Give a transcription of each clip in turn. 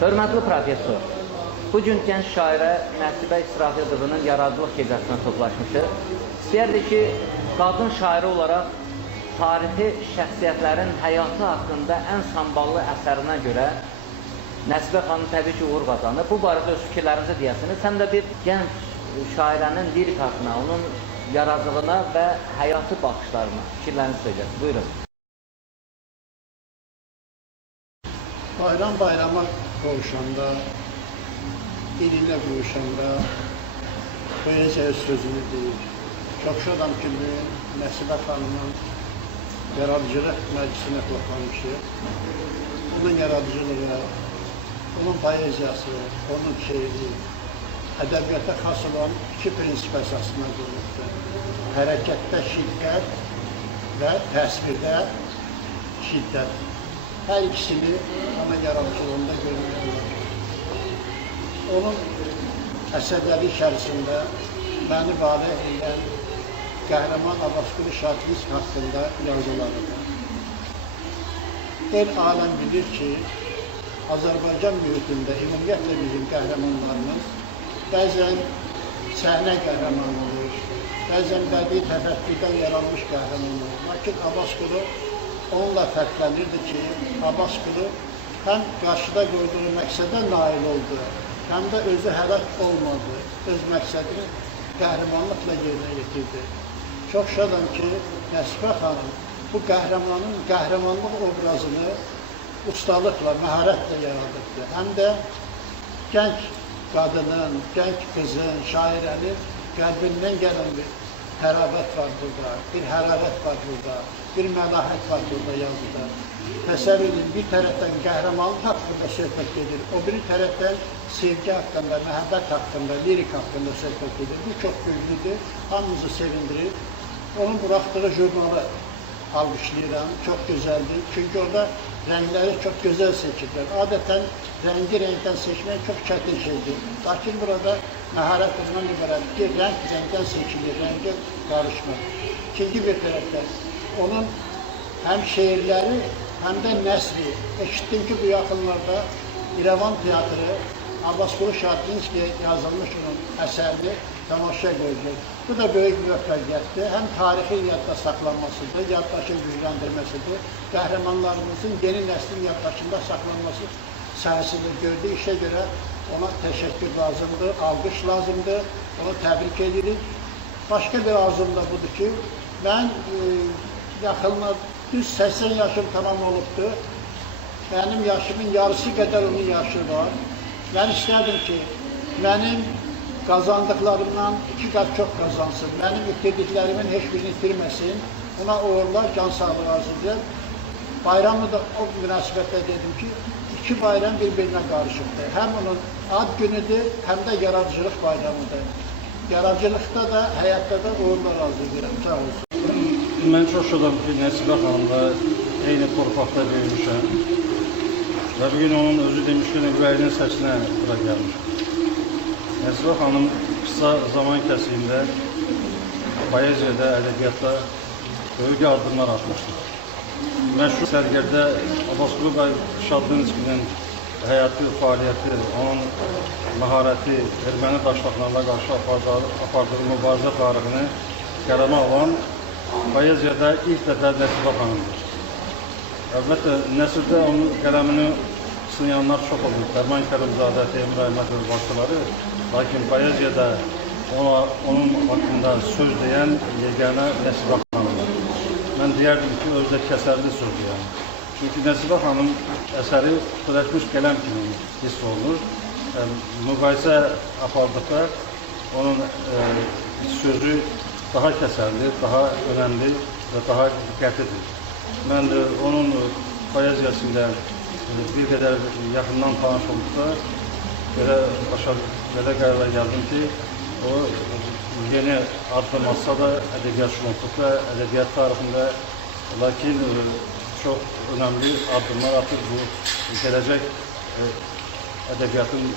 Hörmətli professor, bugün gənc şairə Nəsibə İsrafilovanın yaradıcılıq gecəsinə toplaşmışıq. İstəyərdik ki, qadın şairi olaraq tarixi şəxsiyyətlərin həyatı haqqında ən samballı əsərinə görə Nəsibə xanım təbii ki, uğur qazanır. Bu barədə öz fikirlərinizi deyəsiniz. Həm də bir gənc şairənin lirikasına, onun yaradıcılığına və həyatı baxışlarına fikirlərinizi söyləyəsiniz. Buyurun. Bayrama qovuşanda, il-ilə qovuşanda poeziya sözünü deyir. Çox şadam ki, Nəsibə xanımın yaradıcılıq məclisinə toplamışıq. Onun yaradıcılığı, onun poeziyası, onun şeiri, ədəbiyyata xas olan iki prinsip əsasına qurulubdur. Hərəkətdə şiddət və təsvirdə şiddət. Hər ikisini ana yaradıcılığında görürlər. Onun əsərləri içərisində məni valeh edən qəhrəman Abbasqulu Şadlınsk haqqında yazılarıdır. El aləm bilir ki, Azərbaycan mühitində ümumiyyətlə bizim qəhrəmanlarımız bəzən səhnə qəhrəman olur, bəzən bədii təfəkkürdən yaranmış qəhrəman olur. Lakin Abbasqulu onunla fərqlənirdi ki, Abbasqulu həm qarşıda qoyduğu məqsədə nail oldu, həm də özü həlak olmadı, öz məqsədini qəhrəmanlıqla yerinə yetirdi. Çox şadam ki, Nəsibə xanım bu qəhrəmanın qəhrəmanlıq obrazını ustalıqla, məharətlə yaradıbdır. Həm də gənc qadının, gənc qızın, şairənin qəlbindən gələn bir tərabət var burada, bir hərarət var burada, bir məlahət var burada yazıda. Təsəvvür edin, bir tərəfdən qəhrəmanlıq haqqında söhbət edir, o bir tərəfdən sevgi haqqında, məhəbbət haqqında, lirik haqqında söhbət edir. Bu çox güclüdür, hamımızı sevindirir. Onun buraxdığı jurnalı alqışlayıram, çox gözəldir. Çünki orada rəngləri çox gözəl seçirlər. Adətən rəngi rəngdən seçmək çox çətin şeydir. Lakin burada məharət ondan ibarətdir ki, rəng rəngdən seçilir, rəngə qarışmır. İkinci bir tərəfdən onun həm şeirləri, həm də nəsri. Eşitdim ki, bu yaxınlarda İrəvan teatrı Abbasqulu Şadlınskə yazılmış onun əsərini tamaşa qoyulur. Bu da böyük müvəffəqiyyətdir. Həm tarixi yadda saxlanmasıdır, yaddaşın gücləndirməsidir. Qəhrəmanlarımızın yeni nəslin yaddaşında saxlanması sahəsində gördüyü işə görə ona təşəkkür lazımdır, alqış lazımdır, onu təbrik edirik. Başqa bir arzum da budur ki, mən yaxınlar düz 80 yaşım tamam olubdur. Mənim yaşımın yarısı qədər onun yaşı var. Mən istərdim ki, mənim qazandıqlarımdan 2 qat çox qazansın, mənim itirdiklərimin heç birini itirməsin, ona uğurlar, can sağlığı arzulayır. Bayramı da o münasibətlə dedim ki, iki bayram bir-birinə qarışıqdır. Həm onun ad günüdür, həm də yaradıcılıq bayramıdır. Yaradıcılıqda da, həyatda da uğurlar arzulayıram. Sağ olsun. Mən çox şadam ki, Nəsibə xanımla eyni torpaqda böyümüşəm. Və bugün onun özü demiş ki, ürəyinin səsinə bura gəlmişəm. Nəsibə xanım qısa zaman kəsiyində poeziyada, ədəbiyyatda böyük addımlar atmışdır. Məşhur sərgərdə Abbasqulu Şadlınskinin həyatı, fəaliyyəti, onun məharəti, erməni daşnaqlarına qarşı apardığı mübarizə tarixini qələmə alan poeziyada ilk dəfə Nəsibə xanımdır. Əlbəttə, nəsrdə onun qələmini sınayanlar çox olur. Dərman Kərimzadə, Teymur Əhmədov başqaları. Lakin poeziyada onun haqqında söz deyən yeganə Nəsibə xanımdır. Mən deyərdim ki, özdə kəsərli söz deyən. Çünki Nəsibə xanım əsəri xudətmiş qələm kimi hiss olunur. Müqayisə apardıqda onun sözü daha kəsərli, daha önəmli və daha diqqətlidir. Mən onun poeziyasıyla bir qədər yaxından tanış olduqda belə qərara gəldim ki, o yeni addım atsa da ədəbiyyatçılıqda, ədəbiyyat tarixində, lakin çox önəmli addımlar atıb bu gələcək ədəbiyyatın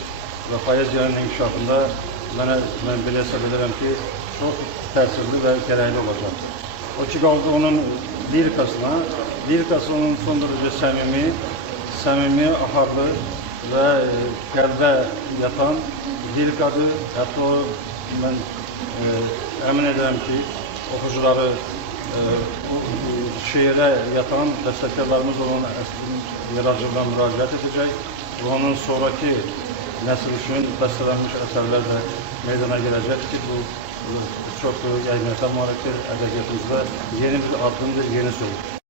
və poeziyanın inkişafında mən belə hesab edirəm ki, çox təsirli və gərəkli olacaq. O ki, qaldı onun lirikasına, lirikası onun son derece səmimi, aharlı, və qəlbə yatan dil qadı, hətta o, mən əmin edirəm ki, oxucuları şeirə yatan bəstəkarlarımız olan yaradıcılığına müraciət edəcək və onun sonraki nəsil üçün bəstələnmiş əsərlər də meydana gələcək ki, bu çox yayınlaşan maarifdir, ədəbiyyatımızda yeni bir addımdır, yeni söz.